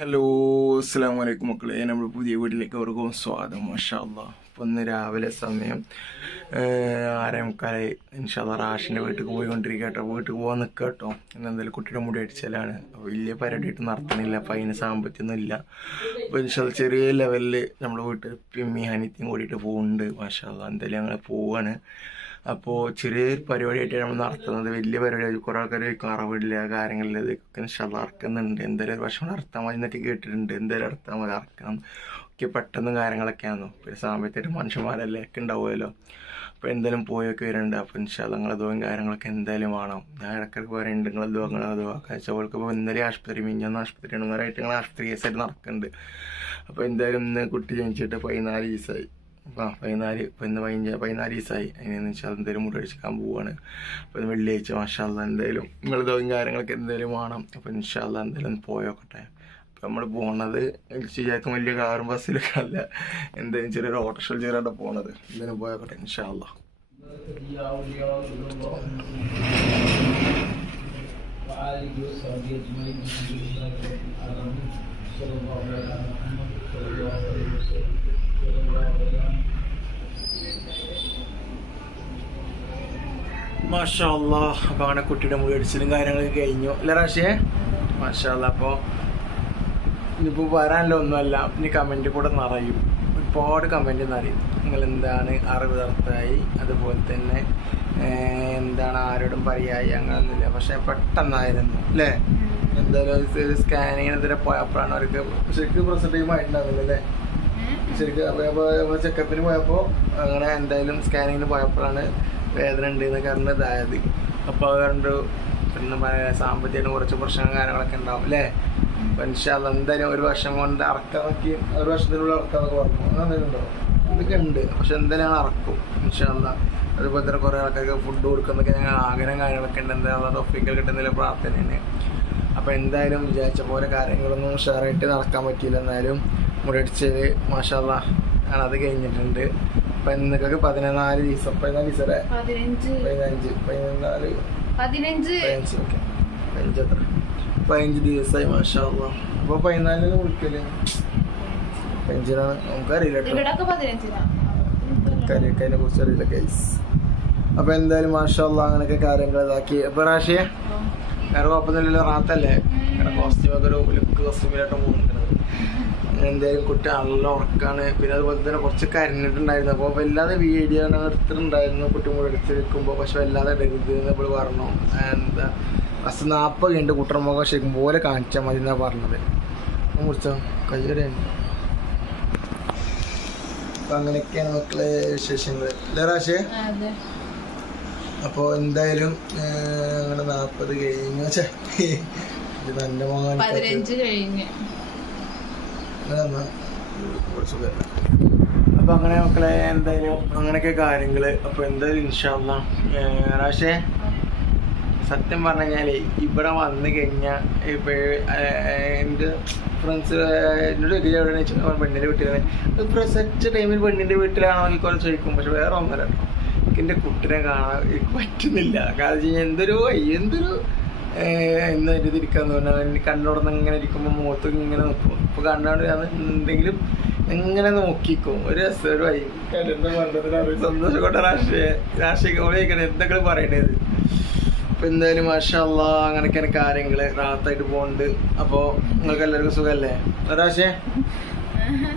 Hello അസ്സാം വലൈക്കും മക്കളെ, നമ്മൾ പുതിയ വീട്ടിലേക്ക് അവർക്കും സ്വാഗതം. മാഷാ അല്ലാഹ്. അപ്പോൾ ഇന്ന് രാവിലെ സമയം 6:45. ഇൻഷാ അല്ലാഹ് റാഷിൻ്റെ വീട്ടിൽ പോയിക്കൊണ്ടിരിക്കുക കേട്ടോ. വീട്ടിൽ പോകാൻ നിൽക്കുക കേട്ടോ. ഇന്ന് എന്തായാലും കുട്ടിയുടെ മുടി അടിച്ചാലാണ്. വലിയ പരിപാടിയായിട്ട് നടത്തണില്ല, അപ്പോൾ അതിന് സാമ്പത്തികമൊന്നും ഇല്ല. അപ്പോൾ ഇൻഷാ അല്ലാഹ് ചെറിയ ലെവലിൽ നമ്മൾ വീട്ടിൽ പിമ്മി ഹനിത്തിയും കൂടിയിട്ട് പോകുന്നുണ്ട്. മാഷാ അല്ലാഹ് എന്തായാലും ഞങ്ങൾ പോവാണ്. അപ്പോൾ ചെറിയൊരു പരിപാടിയായിട്ട് നമ്മൾ നടത്തുന്നത്. വലിയ പരിപാടി കുറേ ആൾക്കാർ അറവില്ല കാര്യങ്ങളിൽ ഇതൊക്കെ ഇൻഷാല്ലാഹ് ഇറക്കുന്നുണ്ട്. എന്തായാലും ഒരു വർഷം നടത്താൻ മതി എന്നൊക്കെ കേട്ടിട്ടുണ്ട്. എന്തായാലും നടത്താൻ മതി, ഇറക്കണം ഒക്കെ പെട്ടെന്ന് കാര്യങ്ങളൊക്കെയാണോ. പിന്നെ സാമ്പത്തികമായിട്ട് മനുഷ്യന്മാരല്ലേ ഒക്കെ ഉണ്ടാവുമല്ലോ. അപ്പോൾ എന്തായാലും പോയൊക്കെ വരുന്നുണ്ട്. അപ്പോൾ ഇൻഷാല്ലാഹ് നിങ്ങളെ ദുആയും കാര്യങ്ങളൊക്കെ എന്തായാലും വേണം. ഞാൻ ഇടയ്ക്കിടയ്ക്ക് പറയുന്നുണ്ട് നിങ്ങളെ ദുആക്ക് ഇപ്പോൾ ഇന്നലെ ആശുപത്രി മിഞ്ഞാന്ന് ആശുപത്രി 2 ഞങ്ങൾ ആശുപത്രി കേസായിട്ട് നടക്കുന്നുണ്ട്. അപ്പോൾ എന്തായാലും ഇന്ന് കുട്ടി ജനിച്ചിട്ട് 14 ദിവസമായി. ഇന്ന് 14 ദിവസമായി. അതിനെന്ന് വെച്ചാൽ എന്തായാലും മുടിയടിച്ചിക്കാൻ പോവാണ്. അപ്പോൾ ഇന്ന് വെള്ളിയാഴ്ച. മാഷാ അല്ലാഹ് എന്തായാലും നിങ്ങൾ ഇതും കാര്യങ്ങളൊക്കെ എന്തായാലും വേണം. അപ്പോൾ ഇൻഷാ അല്ലാഹ് എന്തായാലും പോയോക്കട്ടെ. അപ്പോൾ നമ്മൾ പോകണത് ശരിയാക്കും വലിയ കാറും ബസ്സിലൊക്കെ അല്ല, എന്തായാലും ചെറിയൊരു ഓട്ടോറിക്ഷയിൽ ചെറിയായിട്ട് പോകണത്. എന്തായാലും പോയോക്കട്ടെ ഇൻഷാ അല്ലാഹ്. മാഷാ അല്ലാഹ്. അപ്പോൾ അങ്ങനെ കുട്ടിയുടെ മുടി അടിച്ചിലും കാര്യങ്ങളൊക്കെ കഴിഞ്ഞു അല്ലേ റാഷിയെ? മാഷാ അല്ലാഹ്. അപ്പോൾ ഇനിയിപ്പോൾ വരാനല്ല ഒന്നുമല്ല, ഇനി കമൻറ്റ് കൂടെ നിറയും, ഒരുപാട് കമൻറ്റ് നിറയും. നിങ്ങൾ എന്താണ് അറിവ് നടത്തായി, അതുപോലെ തന്നെ എന്താണ് ആരോടും പറയായി, അങ്ങനെയൊന്നുമില്ല. പക്ഷെ പെട്ടെന്നായിരുന്നു അല്ലേ? എന്തായാലും സ്കാനിങ്ങിനെതിരെ പോയപ്പോഴാണ് അവർക്ക് ശരിക്കും പോസിറ്റീവ് ആയിട്ടുണ്ടാവില്ല അല്ലേ? ശരിക്കും ചെക്കപ്പിന് പോയപ്പോൾ അങ്ങനെ എന്തായാലും സ്കാനിങ്ങിന് പോയപ്പോഴാണ് വേദന ഉണ്ട് എന്നൊക്കെ അറിഞ്ഞ ഇതായത്. അപ്പോൾ അതുകൊണ്ട് പിന്നെ സാമ്പത്തികമായിട്ട് കുറച്ച് പ്രശ്നങ്ങളും കാര്യങ്ങളൊക്കെ ഉണ്ടാവും അല്ലേ? അപ്പോൾ ഇൻഷാ അല്ലാഹ് എന്തായാലും ഒരു വർഷം കൊണ്ട് ഇറക്കാൻ നോക്കി, ഒരു വർഷത്തിനുള്ളിൽ ഇറക്കാന്നൊക്കെ പറഞ്ഞു. അങ്ങനെ എന്തെങ്കിലും ഉണ്ടോ? ഇതൊക്കെ ഉണ്ട്, പക്ഷെ എന്തായാലും ഞങ്ങൾ ഇറക്കും ഇൻഷാ അല്ലാഹ്. അതുപോലെ തന്നെ കുറേ ആൾക്കാർക്ക് ഫുഡ് കൊടുക്കുന്നതൊക്കെ ഞങ്ങൾ ആഗ്രഹം കാര്യങ്ങളൊക്കെ ഉണ്ട്. എന്തായാലും ഒഫീക്കൽ കിട്ടുന്നതിൽ പ്രാർത്ഥനയാണ്. അപ്പോൾ എന്തായാലും വിചാരിച്ച പോലെ കാര്യങ്ങളൊന്നും ഉഷാറായിട്ട് നടക്കാൻ പറ്റിയില്ല. എന്നാലും മുടിയടിച്ചത് മാഷാ അല്ലാഹ് ഞാനത് കഴിഞ്ഞിട്ടുണ്ട്. അപ്പം ഇന്നൊക്കെ 14 ദിവസം 14 ദിവസമല്ലേ? 15 ദിവസമായി മാഷാ അല്ലാഹ്. അപ്പോൾ 14 വിളിക്കല് 15 നമുക്കറിയില്ല കേട്ടോ, അതിനെ കുറിച്ച് അറിയില്ല ഗൈസ്. അപ്പോൾ എന്തായാലും മാഷാ അല്ലാഹ് അങ്ങനെയൊക്കെ കാര്യങ്ങൾ ഇതാക്കി. അപ്പോൾ റാഷിയെ വേറെ കുഴപ്പമൊന്നുമില്ലല്ലോ, റാത്തല്ലേ? കോസ്റ്റ്യൂമൊക്കെ ഒരു ലുക്ക് കോസ്റ്റ്യൂമിലായിട്ട് പോകുന്നുണ്ട്. എന്തായാലും കുട്ടി നല്ല ഉറക്കാണ്. പിന്നെ അതുപോലെ തന്നെ കുറച്ച് കരഞ്ഞിട്ടുണ്ടായിരുന്നു. അപ്പോൾ വല്ലാതെ വീഡിയോ എടുത്തിട്ടുണ്ടായിരുന്നു കുട്ടി മുടി എടുത്ത് വെക്കുമ്പോൾ. പക്ഷെ വല്ലാതെ എടുത്ത് ഇപ്പോൾ പറഞ്ഞു എന്താ 40 കഴിഞ്ഞിട്ട് കുട്ടർ മുഖം ശരിക്കും പോലെ കാണിച്ചാൽ മതി എന്നാണ് പറഞ്ഞത്. മുറിച്ചോ കയ്യൊരെയാണ്. അപ്പം അങ്ങനെയൊക്കെയാണ് മക്കളെ വിശേഷങ്ങൾ അല്ലേ റാഷേ? അപ്പോൾ എന്തായാലും അങ്ങനെ 40 കഴിഞ്ഞു. നല്ല മോഹൻ അപ്പൊ അങ്ങനെ മക്കളെ എന്തായാലും അങ്ങനെയൊക്കെ കാര്യങ്ങള്. അപ്പൊ എന്തായാലും ഇൻഷാ അല്ലാഹ് റാഷേ സത്യം പറഞ്ഞു കഴിഞ്ഞാല് ഇവിടെ വന്നു കഴിഞ്ഞാൽ ഇപ്പൊ എൻ്റെ ഫ്രണ്ട്സ് എന്നോട് പെണ്ണിന്റെ വീട്ടിലാണ് പ്രസക്റ്റ് ടൈമിൽ പെണ്ണിന്റെ വീട്ടിലാണോ എനിക്കൊന്ന് ചോദിക്കും. പക്ഷെ വേറെ ഒന്നല്ല കേട്ടോ, എനിക്ക് എൻ്റെ കുട്ടിനെ കാണാൻ എനിക്ക് പറ്റുന്നില്ല. കാരണം എന്തൊരു എന്ന് എഴുതിയിരിക്കാന്ന് പറഞ്ഞാൽ കണ്ണോടന്ന് ഇങ്ങനെ ഇരിക്കുമ്പോൾ മുഖത്ത് ഇങ്ങനെ നോക്കും. ഇപ്പോൾ കണ്ണോട് എന്തെങ്കിലും എങ്ങനെ നോക്കിക്കും ഒരു രസമായി എന്താ പറഞ്ഞത് സന്തോഷം കൊണ്ട് രാഷ്ട്രീയ ഉപയോഗിക്കണം എന്തെങ്കിലും പറയണത്. അപ്പോൾ എന്തായാലും മാഷാ അല്ലാഹ് അങ്ങനെയൊക്കെയാണ് കാര്യങ്ങൾ. റാത്തായിട്ട് പോകുന്നുണ്ട്. അപ്പോൾ നിങ്ങൾക്ക് എല്ലാവർക്കും സുഖമല്ലേ? രാശേ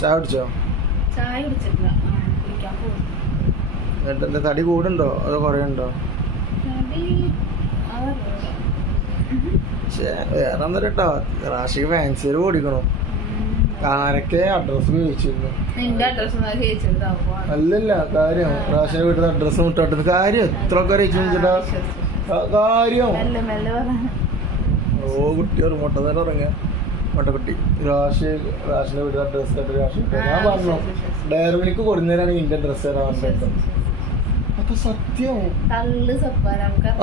ചായ കുടിച്ചോ? എന്താ തടി കൂടുണ്ടോ അതോ കുറയുണ്ടോ? വേറെ ഒന്നും കേട്ടോ, റാഷിക്ക് ഫാൻസിയർ ഓടിക്കണോ? ആരൊക്കെ അഡ്രസ് ചോദിച്ചിരുന്നു. അല്ലല്ല കാര്യം റാഷിന്റെ വീട്ടിൽ അഡ്രസ് മുട്ടാട്ടത് കാര്യം എത്ര ഒക്കെ അറിയിച്ചിട്ടാ കാര്യം. ഓ കുട്ടി മുട്ടന്നേരം ഉറങ്ങ മുട്ടക്കുട്ടി റാഷിന്റെ വീട്ടിൽ അഡ്രസ് ആയിട്ട് രാഷി ഞാൻ പറഞ്ഞു ഡയറിമിനിക്ക് കൊടുന്നേരാണ് ഇന്റെ ഡ്രസ് തരാൻ പറഞ്ഞിട്ട്. അപ്പൊ സത്യം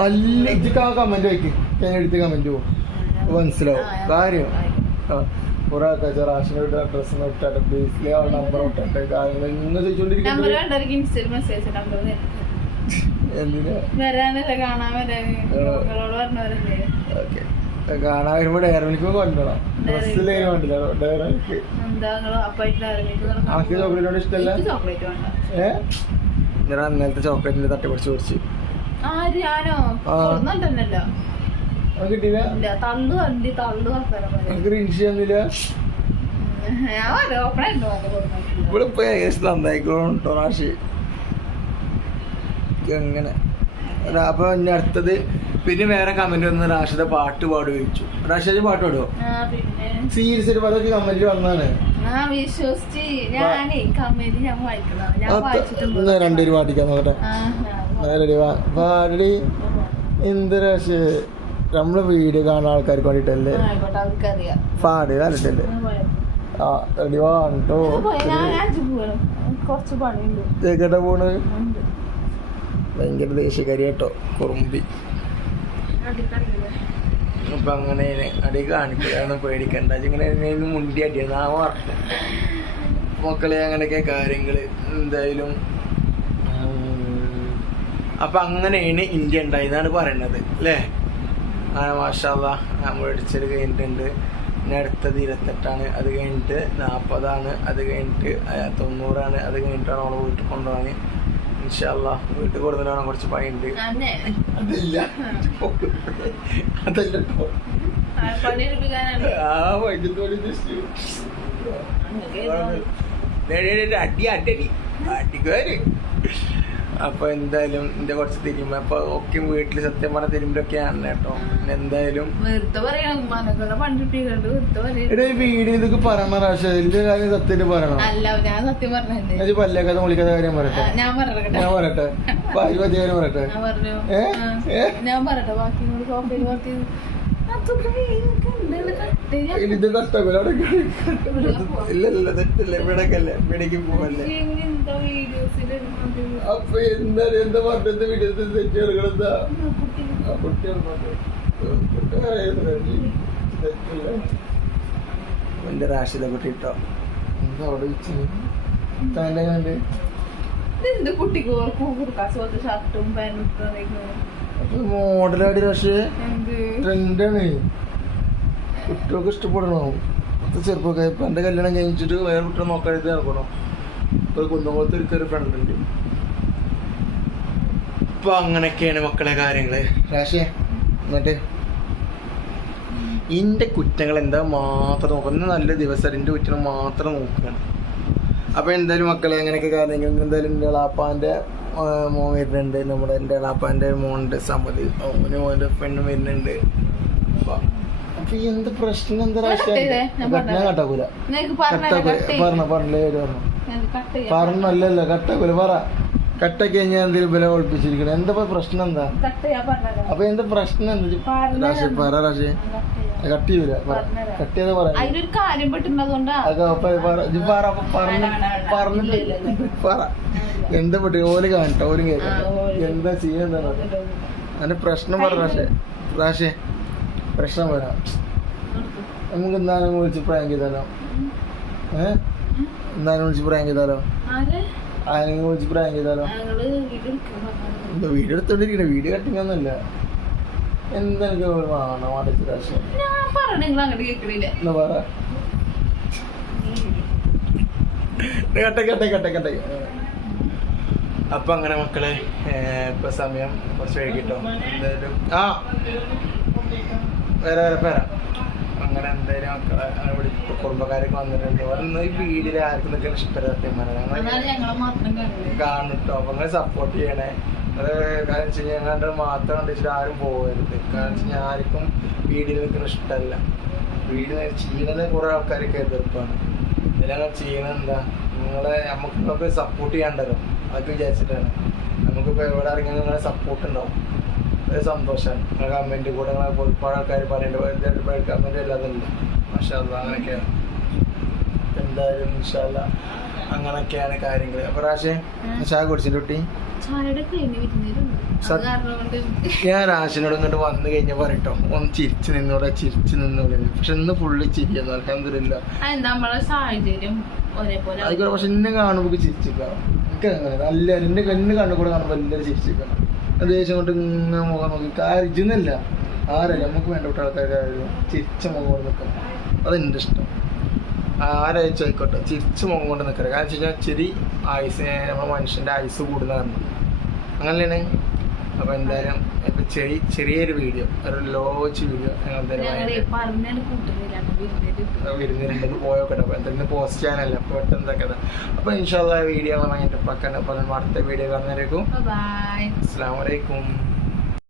അല്ല ഇജ്ജിക്ക് ആ കമന്റ് വയ്ക്ക്, ഞാൻ എടുത്ത് കമന്റ് പോകും മനസ്സിലാവും കാര്യം. കുറെ ആൾക്കാർ റാഷിന്റെ വീട്ടിൽ അഡ്രസ് ഇട്ടാട്ടെ ബേസിലെ അവളുടെ നമ്പർ ഇട്ടെ കാര്യങ്ങൾ ഇങ്ങനെ ചോദിച്ചോണ്ടിരിക്കുന്നത്. എന്തിനാ കാണാൻ വരുമ്പോ ഡയറി മിൽക്ക് കൊണ്ടുപോകണം. ഡ്രസ്സിലേക്ക് വേണ്ടില്ല ഡയറി മിൽക്ക്. എനിക്ക് ചോക്ലേറ്റോട് ഇഷ്ടമല്ല. ഞാൻ അന്നേരത്തെ ചോക്ലേറ്റിന്റെ തട്ടി പിടിച്ച് കുടിച്ച് കിട്ടിയില്ല. എനിക്ക് റിൻഷി തന്നില്ല. ഇവിടെ ഇപ്പൊ ഏകദേശം നന്നായിക്കോട്ടോ റാഷി. അങ്ങനെ അപ്പൊ ഇനി അടുത്തത് പിന്നെ വേറെ കമന്റ് വന്ന് റാഷിയുടെ പാട്ട് പാടുക ചോദിച്ചു. റാഷിയുടെ പാട്ട് പാടുവോ? സീരിയസ് ആയിട്ട് പതൊക്കെ കമന്റ് വന്നാണ്. രണ്ടുപേരും പാട്ടിക്കാൻ നോക്കട്ടെ. പാടി എന്ത് റാഷി നമ്മള് വീഡിയോ കാണുന്ന ആൾക്കാർക്ക് വേണ്ടിട്ടല്ലേ പാടി കണ്ടിട്ടല്ലേ? ആ റെഡി വാട്ടോ കേട്ടാ പോണ്. ഭയങ്കര ദേഷ്യക്കാരി കേട്ടോ കുറുമ്പി. അപ്പൊ അങ്ങനെ അടി കാണിക്കലാണ് പേടിക്കണ്ട. ഇങ്ങനെ മുണ്ടി അടിയാണ് ആ വാർത്ത മക്കളെ. അങ്ങനെയൊക്കെ കാര്യങ്ങള് എന്തായാലും. അപ്പൊ അങ്ങനെയാണ് ഇന്ത്യ ഉണ്ടായെന്നാണ് പറയണത് അല്ലേ? ആ മാഷാ അല്ലാഹ് നമ്മൾ അടിച്ചത് കഴിഞ്ഞിട്ടുണ്ട്. പിന്നെ അടുത്തത് 28 അത് കഴിഞ്ഞിട്ട് 40 അത് കഴിഞ്ഞിട്ട് 90 അത് കഴിഞ്ഞിട്ടാണ് അവളെ വീട്ടിൽ കൊണ്ടുപോകാൻ. ഇൻഷാ അല്ലാഹ് വീട്ടിൽ കൊടുത്തിട്ടാണ് കുറച്ച് പണിയുണ്ട്. അതല്ല അടിക്കാര്. അപ്പൊ എന്തായാലും എന്റെ കുറച്ച് തിരുമ്പ അപ്പൊ ഒക്കെ വീട്ടില് സത്യം പറഞ്ഞ തിരുമ്പലൊക്കെയാണ് കേട്ടോ. എന്തായാലും വീഡിയോ ഇതൊക്കെ പറയണ റാഷ് ഇതിന്റെ കാര്യം സത്യം പറയണം. പല്ലൊക്കെ വിളിക്കാത്ത കാര്യം പറയട്ടെ. ഞാൻ പറയട്ടെ കാര്യം പറയട്ടെ. ഇത് കഷ്ടമില്ല. ഇല്ലല്ല തെറ്റല്ലേ ഇവിടക്കല്ലേ ഇവിടേക്ക് പോവല്ലേ. അപ്പൊ എന്താ പറഞ്ഞത് വീഡിയോസ് തെറ്റ് എടുക്കണെന്താ എന്റെ റാഷിലെ കുട്ടി ഇട്ടോ. എന്താ അവിടെ വെച്ചു മോഡലാടി റാഷ് ട്രെൻഡാണ്. കുട്ടികൾക്ക് ഇഷ്ടപ്പെടണോ? ചെറുപ്പക്കാർ ഇപ്പൊ എന്റെ കല്യാണം കഴിഞ്ഞിട്ട് വേറെ കുട്ടികളെ നോക്കാനായിട്ട് നടക്കണോ? ഇപ്പൊ കുന്നംകുളത്ത് ഒരു ഫ്രണ്ട് ഉണ്ട്. ഇപ്പൊ അങ്ങനെയൊക്കെയാണ് മക്കളെ കാര്യങ്ങള്. റാഷേ എന്നിട്ട് ഇന്റെ കുറ്റങ്ങൾ എന്താ മാത്രം നോക്കുന്നത്. നല്ല ദിവസം എന്റെ കുറ്റങ്ങൾ മാത്രം നോക്കുകയാണ്. അപ്പൊ എന്തായാലും മക്കളെ അങ്ങനെയൊക്കെ കാര്യങ്ങൾ. എന്തായാലും എന്റെ എളാപ്പാന്റെ മോൻ വരുന്നുണ്ട്. നമ്മുടെ എന്റെ എളാപ്പാന്റെ മോനുണ്ട് സമത്. മോന്റെ പെണ്ണ് വരുന്നുണ്ട്. അപ്പൊ എന്ത് പ്രശ്നം എന്താ ഞാൻ കട്ടാക്കൂല. പറഞ്ഞല്ലോ കട്ടാക്കൂല. പറ കട്ടൊക്കെ കഴിഞ്ഞാൽ എന്തെങ്കിലും വില ഒളിപ്പിച്ചിരിക്കണം. എന്താ പ്രശ്നം? എന്താ അപ്പൊ എന്താ പ്രശ്നം? എന്താ പറ റാഷി. കട്ട് ചെയ്യൂല. കട്ട് ചെയ്താ പറ എന്താ പെട്ടി ഓല് കാണട്ടെ. ഓരും കേൾക്കട്ടെ എന്താ ചെയ്യുന്ന അതിന്റെ പ്രശ്നം പറ റാഷേ. റാഷേ പ്രശ്നം വരാം. നമുക്ക് എന്തായാലും വിളിച്ച് പ്രാങ്ക് ചെയ്താലോ? എന്തായാലും വിളിച്ച് പ്രാങ്ക് ചെയ്താലോ? ആരെങ്കിലും വിളിച്ച് പ്രാങ്ക് ചെയ്താലോ? വീഡിയോ എടുത്തോണ്ടിരിക്കണ വീഡിയോ കട്ടിങ് ഒന്നുമില്ല. എന്താ എനിക്ക് വേണം അടച്ച് റാഷേ എന്നാ പറ. കട്ടെ. അപ്പൊ അങ്ങനെ മക്കളെ ഇപ്പൊ സമയം കുറച്ച് വൈകിട്ടോ. എന്തായാലും വരാം. അങ്ങനെ എന്തായാലും മക്കളെ ഇവിടെ കുടുംബക്കാരൊക്കെ വന്നിട്ടുണ്ട്. ഒന്ന് ഈ വീഡിയോയിൽ ആർക്കും നിൽക്കാൻ ഇഷ്ടമല്ല സത്യം പറഞ്ഞാൽ കാണട്ടോ. അപ്പൊ അങ്ങനെ സപ്പോർട്ട് ചെയ്യണേ. അത് കാരണം വെച്ച് കഴിഞ്ഞാൽ ഞങ്ങളുടെ മാത്രം കണ്ടിട്ട് ആരും പോകരുത്. കാരണം വെച്ച് കഴിഞ്ഞാൽ ആർക്കും വീഡിയോയിൽ നിൽക്കുന്ന ഇഷ്ടമല്ല. വീഡിയോ ചെയ്യുന്നത് കുറെ ആൾക്കാരൊക്കെ എതിർപ്പാണ്. ഇതിലങ്ങനെ ചെയ്യണത് എന്താ നമുക്കൊക്കെ സപ്പോർട്ട് ചെയ്യാണ്ടല്ലോ. അതൊക്കെ വിചാരിച്ചിട്ടാണ്. നമുക്കിപ്പോൾ എവിടെ ഇറങ്ങി നിങ്ങളെ സപ്പോർട്ട് ഉണ്ടാവും. ഒരു സന്തോഷമാണ്. നിങ്ങളെ കമൻറ്റ് കൂടെ നിങ്ങളെ ഒരുപാട് ആൾക്കാർ പറയേണ്ട കമൻറ്റ് അല്ലാതല്ല. മാഷാ അല്ലാഹ് അങ്ങനെയൊക്കെയാണ്. എന്തായാലും ഇൻഷാ അല്ലാഹ് അങ്ങനെയൊക്കെയാണ് കാര്യങ്ങൾ. അപ്പൊ റാഷേ ചായ കുടിച്ചിട്ട് കുട്ടി ഞാൻ റാഷിനോട് ഇങ്ങോട്ട് വന്നു കഴിഞ്ഞാൽ പറയട്ടോ ഒന്ന് ചിരിച്ചു നിന്നോടെ പക്ഷെ ഇന്ന് ഫുള്ള് ചിരിയെന്ന് അൽഹംദുലില്ലാ. ആയിക്കോട്ടെ. പക്ഷെ എന്നെ കാണുമ്പോ ചിരിച്ചിരിക്കണം. എനിക്ക് അങ്ങനെ നല്ല എന്നെ കണ്ണു കൂടെ കാണുമ്പോ എല്ലാവരും ചിരിച്ചിരിക്കണം. ദേഷ്യം കൊണ്ട് ഇങ്ങനെ മുഖം നോക്കി കാര്യന്നല്ല ആരായാലും നമുക്ക് വേണ്ട ആൾക്കാരായാലും ചിരിച്ച മുഖം കൊണ്ട് നിൽക്കണം. അതെൻ്റെ ഇഷ്ടം. ആരാഴ്ച ആയിക്കോട്ടെ ചിരിച്ച മുഖം കൊണ്ട് നിൽക്കരുത്. കാരണം വെച്ച് കഴിഞ്ഞാൽ ചിരി ആയുസിനെ നമ്മുടെ മനുഷ്യൻ്റെ ആയുസ് കൂടുന്ന കാരണം അങ്ങനെയാണ്. അപ്പോൾ എന്തായാലും ഇപ്പം ചെറിയൊരു വീഡിയോ, ഒരു ലോച്ച് വീഡിയോ ഞങ്ങൾ വരുന്നുണ്ട് പോയോക്കട്ടെ. അപ്പോൾ എന്തെങ്കിലും പോസ്റ്റ് ചെയ്യാനല്ല അപ്പോൾ പെട്ടെന്ന് ഇതൊക്കെ. അപ്പോൾ ഇൻഷാല്ലാ വീഡിയോ വാങ്ങിയിട്ട് പക്കണ്ട. അപ്പോൾ അടുത്ത വീഡിയോ കാണുന്നവരേക്കും അസ്സലാമു അലൈക്കും.